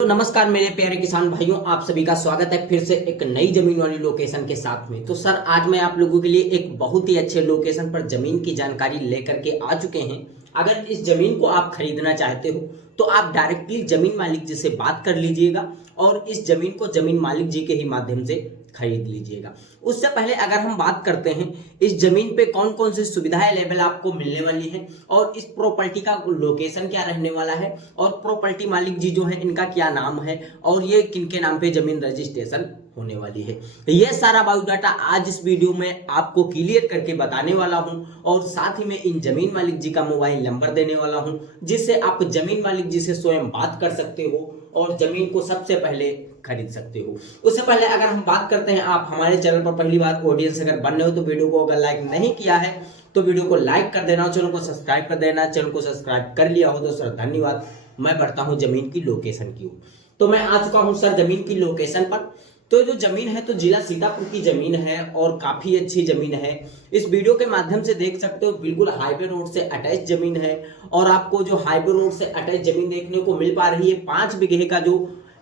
तो नमस्कार मेरे प्यारे किसान भाइयों, आप सभी का स्वागत है फिर से एक नई जमीन वाली लोकेशन के साथ में। तो सर आज मैं आप लोगों के लिए एक बहुत ही अच्छे लोकेशन पर जमीन की जानकारी लेकर के आ चुके हैं। अगर इस जमीन को आप खरीदना चाहते हो तो आप डायरेक्टली जमीन मालिक जी से बात कर लीजिएगा और इस जमीन को जमीन मालिक जी के ही माध्यम से खरीद लीजिएगा। उससे पहले अगर हम बात करते हैं इस जमीन पे कौन कौन सी सुविधाएं लेवल आपको मिलने वाली है और इस प्रॉपर्टी का लोकेशन क्या रहने वाला है और प्रॉपर्टी मालिक जी जो है इनका क्या नाम है और ये किनके नाम पे जमीन रजिस्ट्रेशन होने वाली है, ये सारा बायोडाटा आज इस वीडियो में आपको क्लियर करके बताने वाला हूं। और साथ ही में इन जमीन मालिक जी का मोबाइल नंबर देने वाला हूं जिससे आप जमीन मालिक जी से स्वयं बात कर सकते हो और जमीन को सबसे पहले खरीद सकते हो। उससे पहले अगर हम बात करते हैं, आप हमारे चैनल पर पहली बार ऑडियंस अगर बन रहे हो तो वीडियो को अगर लाइक नहीं किया है तो वीडियो को लाइक कर देना, चैनल को सब्सक्राइब कर देना। चैनल को सब्सक्राइब कर लिया हो तो सर धन्यवाद। मैं बढ़ता हूं जमीन की लोकेशन की ओर। तो मैं आ चुका हूं सर जमीन की लोकेशन पर। तो जो जमीन है तो जिला सीतापुर की जमीन है और काफी अच्छी जमीन है। इस वीडियो के माध्यम से देख सकते हो बिल्कुल हाईवे रोड से अटैच जमीन है और आपको जो हाईवे रोड से अटैच जमीन देखने को मिल पा रही है 5 बीघे का जो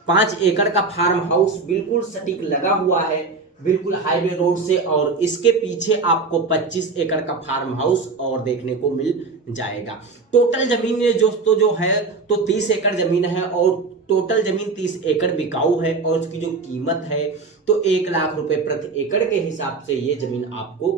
5 एकड़ का फार्म हाउस बिल्कुल सटीक लगा हुआ है बिल्कुल हाईवे रोड से। और इसके पीछे आपको 25 एकड़ का फार्म हाउस और देखने को मिल जाएगा। टोटल जमीन ये दोस्तों जो है तो 30 एकड़ जमीन है और टोटल जमीन 30 एकड़ बिकाऊ है और उसकी जो कीमत है तो 1 लाख रुपए प्रति एकड़ के हिसाब से ये जमीन आपको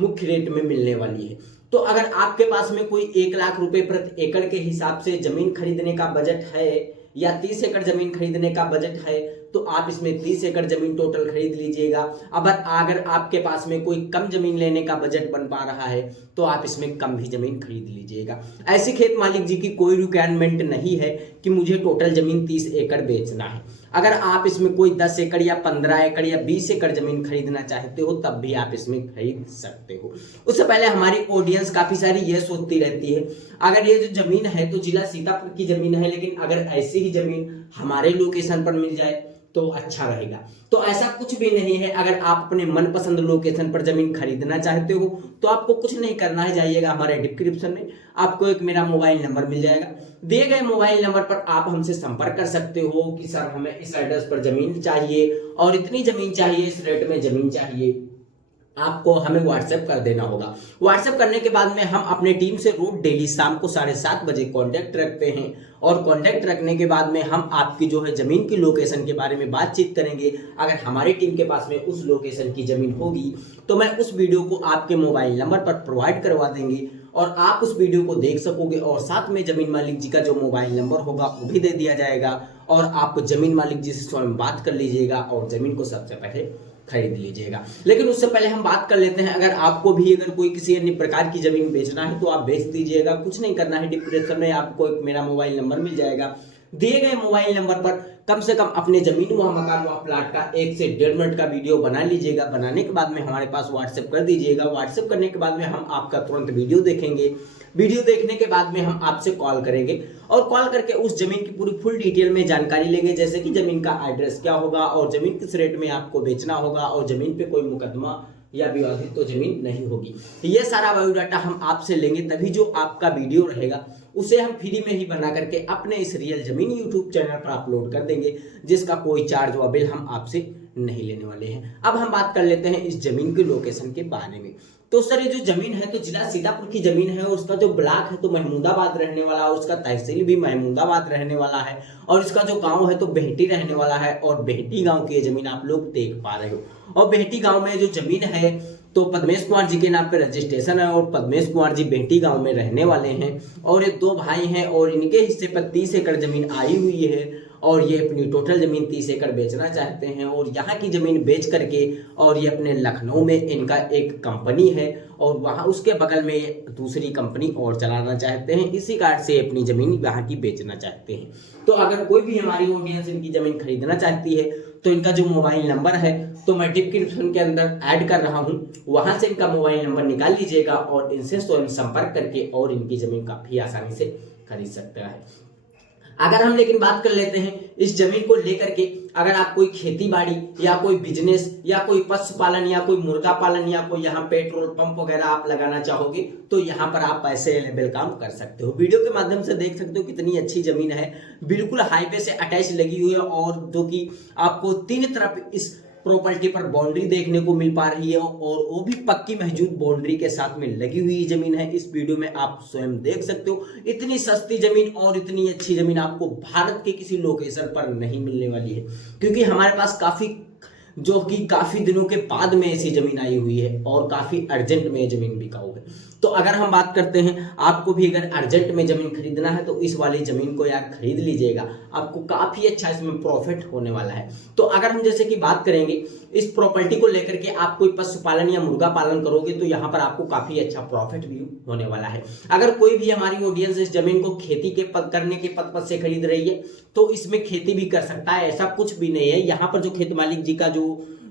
मुख्य रेट में मिलने वाली है। तो अगर आपके पास में कोई 1 लाख रुपए प्रति एकड़ के हिसाब से जमीन खरीदने का बजट है या 30 एकड़ जमीन खरीदने का बजट है तो आप इसमें 30 एकड़ जमीन टोटल खरीद लीजिएगा। अब अगर आपके पास में कोई कम जमीन लेने का बजट बन पा रहा है तो आप इसमें कम भी जमीन खरीद लीजिएगा। ऐसे खेत मालिक जी की कोई रिक्वायरमेंट नहीं है कि मुझे टोटल जमीन 30 एकड़ बेचना है। अगर आप इसमें कोई 10 एकड़ या 15 एकड़ या 20 एकड़ जमीन खरीदना चाहते हो तब भी आप इसमें खरीद सकते हो। उससे पहले हमारी ऑडियंस काफी सारी ये सोचती रहती है अगर ये जो जमीन है तो जिला सीतापुर की जमीन है, लेकिन अगर ऐसी ही जमीन हमारे लोकेशन पर मिल जाए तो अच्छा रहेगा। तो ऐसा कुछ भी नहीं है। अगर आप अपने मनपसंद लोकेशन पर जमीन खरीदना चाहते हो तो आपको कुछ नहीं करना है, जाइएगा हमारे डिस्क्रिप्शन में आपको एक मेरा मोबाइल नंबर मिल जाएगा। दिए गए मोबाइल नंबर पर आप हमसे संपर्क कर सकते हो कि सर हमें इस एड्रेस पर जमीन चाहिए और इतनी जमीन चाहिए, इस रेट में जमीन चाहिए। आपको हमें व्हाट्सएप कर देना होगा। व्हाट्सएप करने के बाद में हम अपने टीम से रोज डेली शाम को 7:30 बजे कांटेक्ट रखते हैं और कांटेक्ट रखने के बाद में हम आपकी जो है जमीन की लोकेशन के बारे में बातचीत करेंगे। अगर हमारी टीम के पास में उस लोकेशन की जमीन होगी तो मैं उस वीडियो को आपके मोबाइल नंबर पर प्रोवाइड करवा देंगे और आप उस वीडियो को देख सकोगे और साथ में जमीन मालिक जी का जो मोबाइल नंबर होगा वो भी दे दिया जाएगा और आप जमीन मालिक जी से स्वयं बात कर लीजिएगा और जमीन को सबसे पहले खरीद लीजिएगा। लेकिन उससे पहले हम बात कर लेते हैं, अगर आपको भी अगर कोई किसी अन्य प्रकार की जमीन बेचना है तो आप बेच दीजिएगा। कुछ नहीं करना है, डिस्क्रिप्शन में आपको एक मेरा मोबाइल नंबर मिल जाएगा। दिए गए मोबाइल नंबर पर कम से कम अपने जमीन व मकान व प्लाट का 1 से 1.5 मिनट का वीडियो बना लीजिएगा। बनाने के बाद में हमारे पास व्हाट्सएप कर दीजिएगा। व्हाट्सएप करने के बाद में हम आपका तुरंत वीडियो देखेंगे। वीडियो देखने के बाद में हम आपसे कॉल करेंगे और कॉल करके उस जमीन की पूरी फुल डिटेल में जानकारी लेंगे, जैसे कि जमीन का एड्रेस क्या होगा और जमीन किस रेट में आपको बेचना होगा और जमीन पे कोई मुकदमा या विवादित तो जमीन नहीं होगी। ये सारा बायोडाटा हम आपसे लेंगे, तभी जो आपका वीडियो रहेगा उसे हम फ्री में ही बना करके अपने इस रियल जमीन यूट्यूब चैनल पर अपलोड कर देंगे, जिसका कोई चार्ज व बिल हम आपसे नहीं लेने वाले हैं। अब हम बात कर लेते हैं इस जमीन की लोकेशन के बारे में। तो सर ये जो जमीन है तो जिला सीतापुर की जमीन है और उसका जो ब्लॉक है तो महमूदाबाद रहने वाला है, उसका तहसील भी महमूदाबाद रहने वाला है और इसका जो गांव है तो बेहटी रहने वाला है और बेहटी गांव की ये जमीन आप लोग देख पा रहे हो। और बेहटी गांव में जो जमीन है तो पद्मेश कुमार जी के नाम पे रजिस्ट्रेशन है और पद्मेश कुमार जी बेहटी गांव में रहने वाले हैं और ये 2 भाई हैं और इनके हिस्से पर 30 एकड़ जमीन आई हुई है और ये अपनी टोटल जमीन 30 एकड़ बेचना चाहते हैं और यहाँ की जमीन बेच करके और ये अपने लखनऊ में इनका एक कंपनी है और वहाँ उसके बगल में दूसरी कंपनी और चलाना चाहते हैं। इसी कारण से अपनी जमीन यहाँ की बेचना चाहते हैं। तो अगर कोई भी हमारी ऑडियंस इनकी जमीन खरीदना चाहती है तो इनका जो मोबाइल नंबर है तो मैं डिस्क्रिप्शन के अंदर ऐड कर रहा हूँ, वहां से इनका मोबाइल नंबर निकाल लीजिएगा और इनसे स्वयं संपर्क करके और इनकी जमीन काफी आसानी से खरीद सकता है। अगर हम लेकिन बात कर लेते हैं इस जमीन को लेकर के, अगर आप कोई खेती बाड़ी या कोई बिजनेस या कोई पशुपालन या कोई मुर्गा पालन या कोई यहाँ पेट्रोल पंप वगैरह आप लगाना चाहोगे तो यहाँ पर आप पैसे लेवल काम कर सकते हो। वीडियो के माध्यम से देख सकते हो कितनी अच्छी जमीन है, बिल्कुल हाईवे से अटैच लगी हुई है और जो कि आपको तीन तरफ इस प्रॉपर्टी पर बाउंड्री देखने को मिल पा रही है और वो भी पक्की मौजूद बाउंड्री के साथ में लगी हुई जमीन है। इस वीडियो में आप स्वयं देख सकते हो इतनी सस्ती जमीन और इतनी अच्छी जमीन आपको भारत के किसी लोकेशन पर नहीं मिलने वाली है, क्योंकि हमारे पास काफी दिनों के बाद में ऐसी जमीन आई हुई है और काफी अर्जेंट में जमीन बिकाऊ है। तो अगर हम बात करते हैं आपको भी अगर अर्जेंट में जमीन खरीदना है तो इस वाली जमीन को यार खरीद लीजिएगा, आपको काफी अच्छा इसमें प्रॉफिट होने वाला है। तो अगर हम जैसे कि बात करेंगे इस प्रॉपर्टी को लेकर के, आप कोई पशुपालन या मुर्गा पालन करोगे तो यहाँ पर आपको काफी अच्छा प्रॉफिट भी होने वाला है। अगर कोई भी हमारी ऑडियंस इस जमीन को खेती के करने के पर्पज से खरीद रही है तो इसमें खेती भी कर सकता है, ऐसा कुछ भी नहीं है। यहाँ पर जो खेत मालिक जी का जो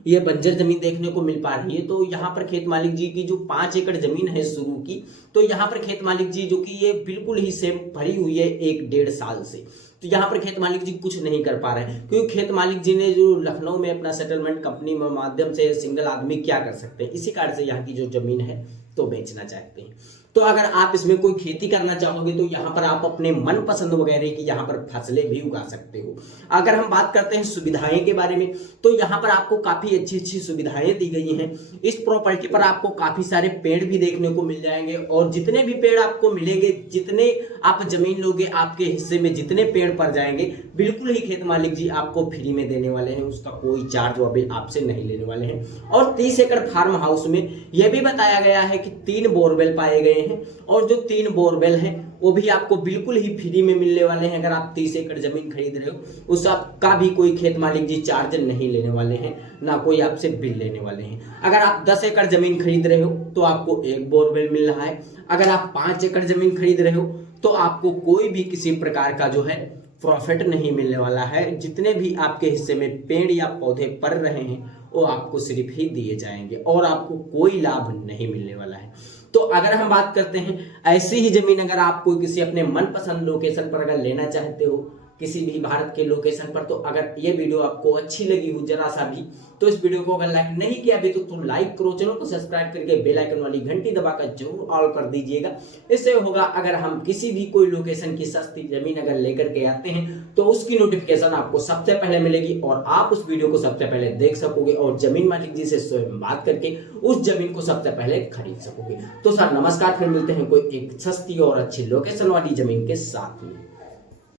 ये बंजर जमीन देखने को मिल पा रही है, तो यहाँ पर खेत मालिक जी की जो 5 एकड़ जमीन है शुरू की, तो यहाँ पर खेत मालिक जी जो कि ये बिल्कुल ही सेम भरी हुई है 1-1.5 साल से, तो यहाँ पर खेत मालिक जी कुछ नहीं कर पा रहे हैं, क्योंकि खेत मालिक जी ने जो लखनऊ में अपना सेटलमेंट कंपनी में माध्यम से सिंगल आदमी क्या कर सकते हैं, इसी कारण से यहाँ की जो जमीन है तो बेचना चाहते हैं। तो अगर आप इसमें कोई खेती करना चाहोगे तो यहाँ पर आप अपने मनपसंद वगैरह की यहाँ पर फसलें भी उगा सकते हो। अगर हम बात करते हैं सुविधाएं के बारे में तो यहाँ पर आपको काफी अच्छी सुविधाएं दी गई हैं। इस प्रॉपर्टी पर आपको काफी सारे पेड़ भी देखने को मिल जाएंगे और जितने भी पेड़ आपको मिलेंगे, जितने आप जमीन लोगे आपके हिस्से में जितने पेड़ पड़ जाएंगे, बिल्कुल ही खेत मालिक जी आपको फ्री में देने वाले हैं, उसका कोई चार्ज अभी आपसे नहीं लेने वाले हैं। और 30 एकड़ फार्म हाउस में यह भी बताया गया है कि 3 बोरवेल पाए गए हैं और जो 3 बोरवेल हैं वो भी आपको बिल्कुल ही फ्री में मिलने वाले हैं। अगर आप 30 एकड़ जमीन खरीद रहे हो उसका भी कोई खेत मालिक जी चार्ज नहीं लेने वाले हैं, ना कोई आपसे बिल लेने वाले हैं। अगर आप 10 एकड़ जमीन खरीद रहे हो तो आपको 1 बोरवेल मिल रहा है। अगर आप 5 एकड़ जमीन खरीद रहे हो तो आपको कोई भी किसी प्रकार का जो है प्रॉफिट नहीं मिलने वाला है। जितने भी आपके हिस्से में पेड़ या पौधे पड़ रहे हैं वो आपको सिर्फ ही दिए जाएंगे और आपको कोई लाभ नहीं मिलने वाला है। तो अगर हम बात करते हैं ऐसी ही जमीन अगर आप कोई किसी अपने मनपसंद लोकेशन पर अगर लेना चाहते हो, किसी भी भारत के लोकेशन पर, तो अगर ये वीडियो आपको अच्छी लगी हो जरा सा भी तो इस वीडियो को अगर लाइक नहीं किया अभी तो लाइक करो, चैनल को सब्सक्राइब करके बेल आइकन वाली घंटी दबाकर जरूर ऑल कर दीजिएगा। इससे होगा अगर हम किसी भी कोई लोकेशन की सस्ती जमीन अगर लेकर के आते हैं तो उसकी नोटिफिकेशन आपको सबसे पहले मिलेगी और आप उस वीडियो को सबसे पहले देख सकोगे और जमीन मालिक जी से स्वयं बात करके उस जमीन को सबसे पहले खरीद सकोगे। तो सर नमस्कार, फिर मिलते हैं कोई एक सस्ती और अच्छी लोकेशन वाली जमीन के साथ में।